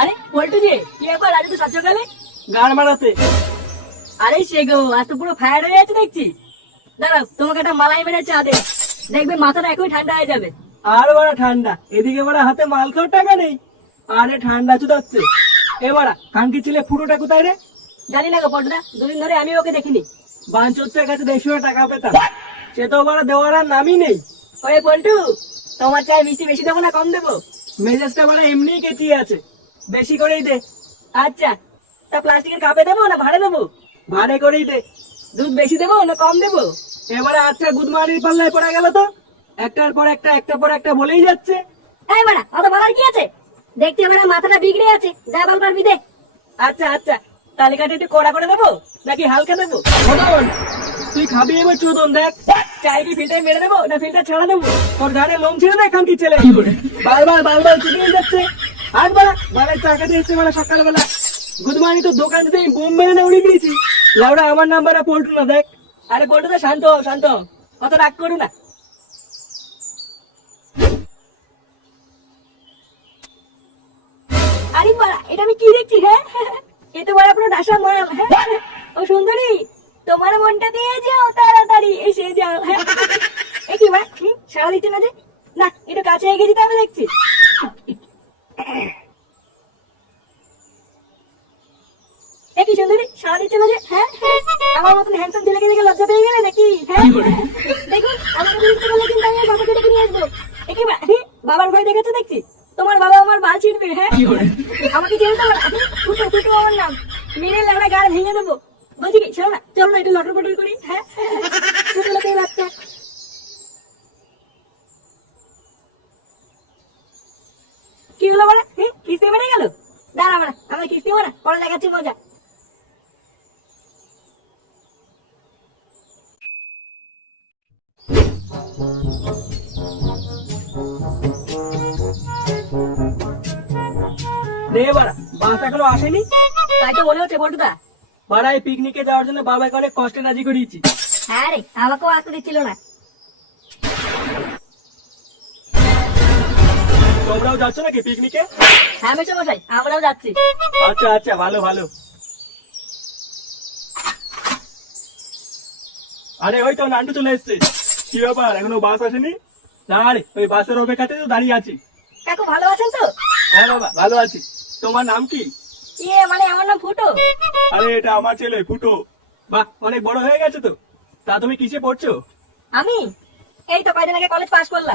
আরে পল্টু যে কি আজ তো সাত সকালে গাড় মারাতে আরে সে গো আজ তো পুরো ফায়ার হয়ে দেখছি। দাঁড়াও তোমাকে একটা মালাই মেরে চা দে দেখবে মাথাটা একই ঠান্ডা হয়ে যাবে। আর বড় ঠান্ডা। এদিকে বড় হাতে মাল খাওয়ার টাকা নেই। আরে ঠান্ডা চুদাচ্ছে। এ বড়া কানকি ছিলে ফুটোটা কোথায় রে? জানি না গো পল্টুদা দুদিন ধরে আমি ওকে দেখিনি। বাঞ্চোর কাছে দেড়শো টাকা পেতাম। সে তো বড় দেওয়ার আর নামই নেই। ওরে পল্টু তোমার চাই মিষ্টি বেশি দেবো না কম দেবো? মেজাজটা বড় এমনি কেচিয়ে আছে। বেশি করেই দে। আচ্ছা তা প্লাস্টিকের কাপে দেবো না ভাড়ে দেবো? ভাড়ে করেই দে। দুধ বেশি দেবো না কম দেবো? এবারে আচ্ছা গুদমারির পাল্লায় পড়ে গেল তো। একটার পর একটা একটা পর একটা বলেই যাচ্ছে। এই মারা অত বলার কি আছে? দেখতে আমার মাথাটা বিগড়ে আছে। যা বল পারবি দে। আচ্ছা আচ্ছা তালিকাটা একটু কড়া করে দেবো নাকি হালকা দেবো? তুই খাবি এবার চোদন দেখ। চাই কি ফিল্টার মেরে দেবো না ফিল্টার ছাড়া দেবো? তোর ঘাড়ে লোম ছেড়ে দেখ কি ছেলে বারবার বারবার চিপিয়ে যাচ্ছে। আর বাড়া বাড়ার টাকাতে এসছে মানে সকালবেলা। গুড মর্নিং তো দোকান থেকে বোম মেরে না উড়িয়ে দিয়েছি। লাউডা আমার নাম্বারে পল্টু না দেখ। আরে শান্ত হও, শান্ত হও। অত রাগ করু না। আরে বাড়া এটা আমি কি দেখছি হ্যাঁ? এ তো বড় পুরো ডাসা মাল হ্যাঁ? ও সুন্দরী তোমার মনটা দিয়ে যাও তাড়াতাড়ি এসে যাও হ্যাঁ? এ কি মা সারা দিচ্ছে না যে? না একটু কাছে এগিয়ে যেতে হবে দেখছি এ কি সুন্দরী সারা দিচ্ছে না যে হ্যাঁ আমার মতন হ্যান্ডসাম ছেলেকে দেখে লজ্জা পেয়ে গেলে নাকি? হ্যাঁ দেখুন আমাকে বিরক্ত করলে কিন্তু আমি বাবাকে ডেকে নিয়ে আসব। এ কি বা- হি, বাবার ভয় দেখেছ দেখছি? তোমার বাবা আমার বাল ছিড়বে হ্যাঁ? আমাকে ফুটো ফুটো আমার নাম। মেরে গাড় ভেঙে দেবো। বলছি কি চলো না চলো না একটু লটর পটর করি হ্যাঁ? ছোট লোকের বাচ্চা। কি হলো বলা? কিস্তি মেরে গেল? দাঁড়া বলা আমার কিস্তি মারা পরে দেখাচ্ছি মজা। রে বাড়া বাস এখনও আসেনি? তাই তো মনে হচ্ছে বলটুদা। বাড়া এই পিকনিকে যাওয়ার জন্য বাবাকে অনেক কষ্টে রাজি করিয়েছি। হ্যাঁ রে আমাকেও আসতে দিচ্ছিল না। তোমরাও যাচ্ছ নাকি পিকনিকে হ্যাঁ মেশো মশাই আমরাও যাচ্ছি। আচ্ছা আচ্ছা ভালো ভালো। আরে ওই তো নান্টু চলে এসছে। কি ব্যাপার এখনও বাস আসেনি? না রে ওই বাসের অপেক্ষাতে তো দাঁড়িয়ে আছি। কাকু ভালো আছেন তো? হ্যাঁ বাবা ভালো আছি। তোমার নাম কি? ইয়ে মানে আমার নাম ফুটো। আরে এটা আমার ছেলে ফুটো। বাহ অনেক বড় হয়ে গেছে তো। তা তুমি কিসে পড়ছো? আমি? এই তো কয়দিন আগে কলেজ পাস করলাম।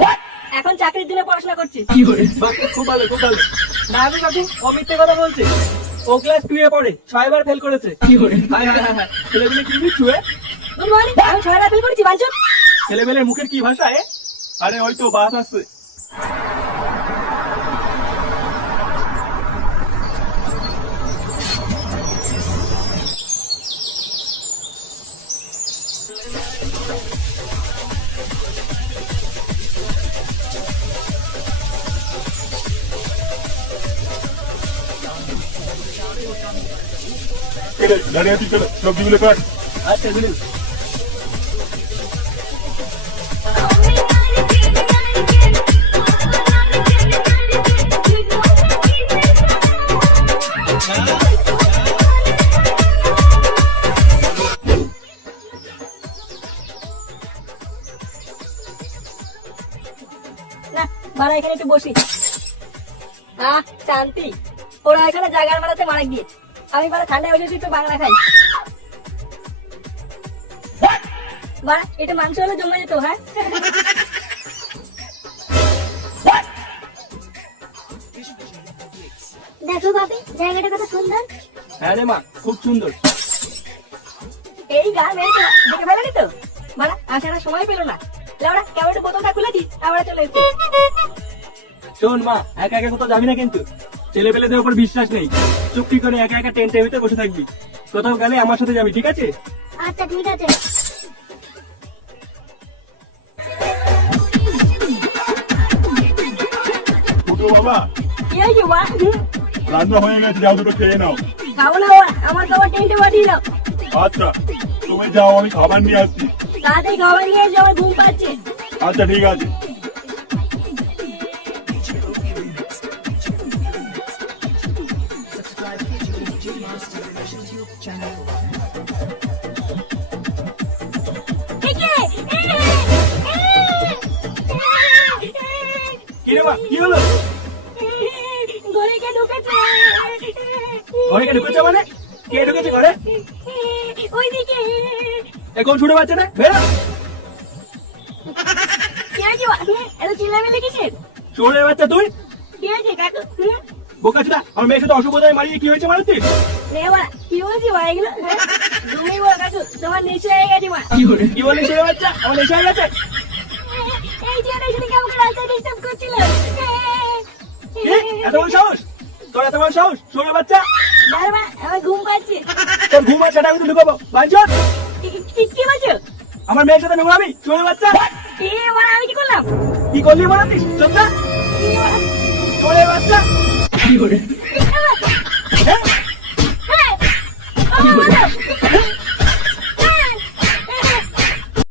এখন চাকরির দিনে পড়াশোনা করছি। বাহ খুব ভালো খুব ভালো। না আমি কাকু অমিথ্যে কথা বলছে। ও ক্লাস টু এ পড়ে ছয়বার ফেল করেছে। হায় হায় হায় হায়। ছেলেগুলো কি দিচ্ছু এ? গুড মর্নিং আমি ছয়টা ফেল করেছি বাঞ্চন ছেলেমেয়ের মুখের কি ভাষা এ? আরে ওই তো বাস আসছে। চলে দাঁড়িয়ে আছি চলো সবজিগুলো কাট আচ্ছা না মারা এখানে একটু বসি। আহ শান্তি। ওরা এখানে জাগার মারাতে মারা গিয়ে আমি মারা ঠান্ডা বসেছি একটু বাংলা খাই। বাড়া এটা মাংস হলে জমে যেত হ্যাঁ? দেখো ভাবি জায়গাটা কত সুন্দর হ্যাঁ রে মা খুব সুন্দর। এই গান মেরেছে দেখে ফেলেনি তো? মারা আসার সময় পেল না। লাউড়া কেমন বোতলটা খুলেছি আমরা চলে এসেছি। শোন মা একা একা কোথাও যাবি না কিন্তু। ছেলে পেলেদের উপর বিশ্বাস নেই। চুক্তি করে একা একা টেন্টের ভিতরে বসে থাকবি? কোথাও গেলে আমার সাথে যাবি ঠিক আছে? আচ্ছা ঠিক আছে। বাবা। রান্না হয়ে গেছে যাও দুটো খেয়ে নাও। খাব না আমার খাবার টেন্টে পাঠিয়ে দাও। আচ্ছা তুমি যাও আমি খাবার নিয়ে আসছি। তাড়াতাড়ি খাবার নিয়ে এসে আমার ঘুম পাচ্ছে। আচ্ছা ঠিক আছে। কি হলো? ঘরে কে ঢুকেছে ঘরে কে ঢুকেছে মানে? কে ঢুকেছে ঘরে? ওইদিকে। এখন ছোট বেরো। বাচ্চা তুই? বোকা চুদা আমার মেয়ের সাথে মারিয়ে কি হয়েছে মারুতি কি বলছি বা এগুলো? তুমি বলো কাকু তোমার নেশা হয়ে গেছে বা কি বলে ছেলে বাচ্চা? আমার নেশা হয়ে গেছে? এত বড় সাহস? তোর এত বড় সাহস? চোরের বাচ্চা? আমার ঘুম পাচ্ছে। তোর ঘুম আছে সেটা আমি তো ঢুকাবো বাঞ্চন! কি- বলছো? আমার মেয়ের সাথে নোংরামি? চোরের বাচ্চা! আমি কি করলাম? কি করলি বলাতিস চোদ্দা? এ বাচ্চা! কি করে?